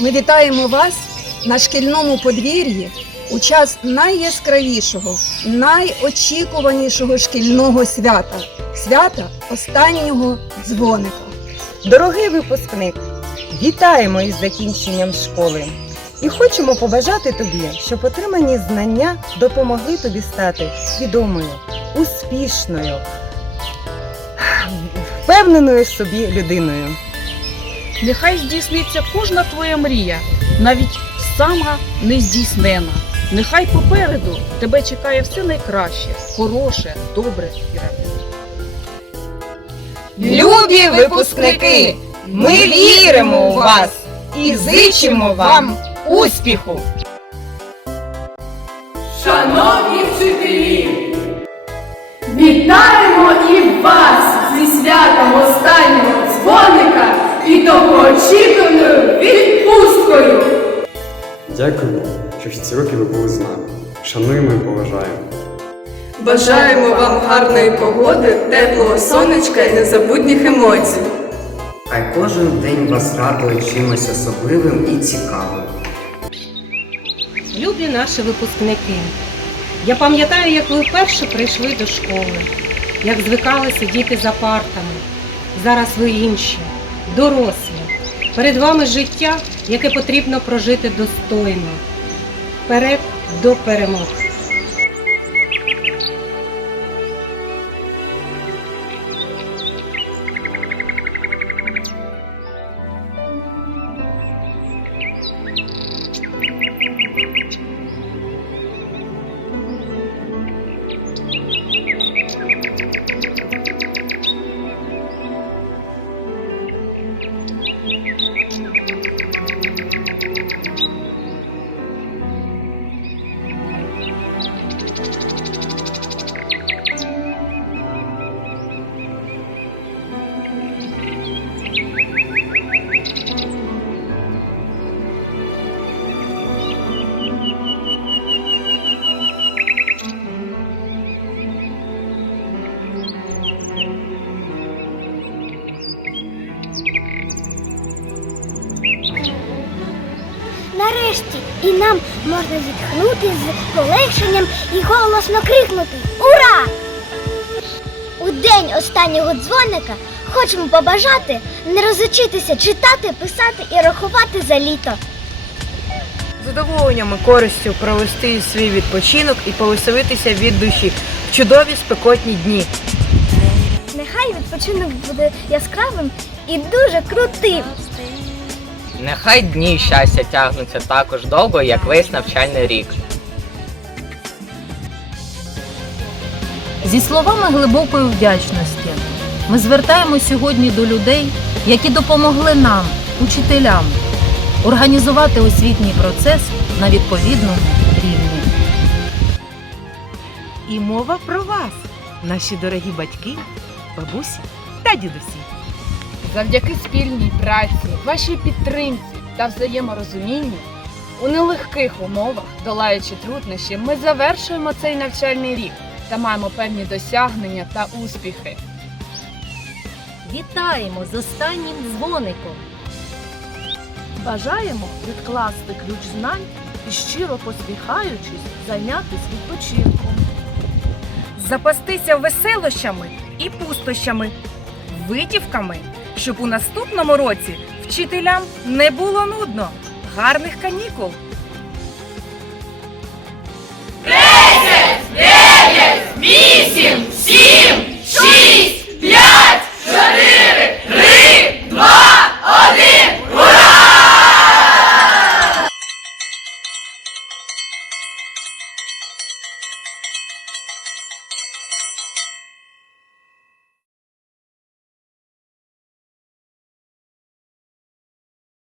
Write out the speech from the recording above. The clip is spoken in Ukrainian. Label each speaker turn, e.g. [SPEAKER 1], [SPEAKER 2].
[SPEAKER 1] Ми вітаємо вас на шкільному подвір'ї у час найяскравішого, найочікуванішого шкільного свята свята останнього дзвоника.
[SPEAKER 2] Дорогий випускник, вітаємо із закінченням школи і хочемо побажати тобі, щоб отримані знання допомогли тобі стати відомою, успішною, впевненою собі людиною.
[SPEAKER 3] Нехай здійсниться кожна твоя мрія, навіть сама нездійснена. Нехай попереду тебе чекає все найкраще, хороше, добре і радісне.
[SPEAKER 2] Любі випускники, ми віримо у вас і зичимо вам успіху!
[SPEAKER 4] Шановні вчителі! Вітаємо
[SPEAKER 5] Дякуємо, що всі ці роки ви були з нами. Шануємо і поважаємо.
[SPEAKER 6] Бажаємо вам гарної погоди, теплого сонечка і незабутніх емоцій.
[SPEAKER 7] Хай кожен день вас радує чимось особливим і цікавим.
[SPEAKER 8] Любі наші випускники, я пам'ятаю, як ви вперше прийшли до школи, як звикали сидіти за партами. Зараз ви інші, дорослі. Перед вами життя, яке потрібно прожити достойно. Вперед до перемог.
[SPEAKER 9] Нарешті і нам можна зітхнути з полегшенням і голосно крикнути Ура! У день останнього дзвоника хочемо побажати не розучитися читати, писати і рахувати за літо.
[SPEAKER 10] задоволенням і користю провести свій відпочинок і повеселитися від душі в чудові спекотні дні.
[SPEAKER 9] Нехай відпочинок буде яскравим і дуже крутим.
[SPEAKER 11] Нехай дні щастя тягнуться також довго, як весь навчальний рік.
[SPEAKER 12] Зі словами глибокої вдячності ми звертаємо сьогодні до людей, які допомогли нам, учителям, організувати освітній процес на відповідному рівні.
[SPEAKER 10] І мова про вас, наші дорогі батьки, бабусі та дідусі.
[SPEAKER 3] Завдяки спільній праці, вашій підтримці та взаєморозумінню у нелегких умовах, долаючи труднощі, ми завершуємо цей навчальний рік та маємо певні досягнення та успіхи.
[SPEAKER 12] Вітаємо з останнім дзвоником!
[SPEAKER 4] Бажаємо відкласти ключ знань і щиро посміхаючись зайнятися відпочинком.
[SPEAKER 10] Запастися веселощами і пустощами, витівками, щоб у наступному році вчителям не було нудно. Гарних канікул!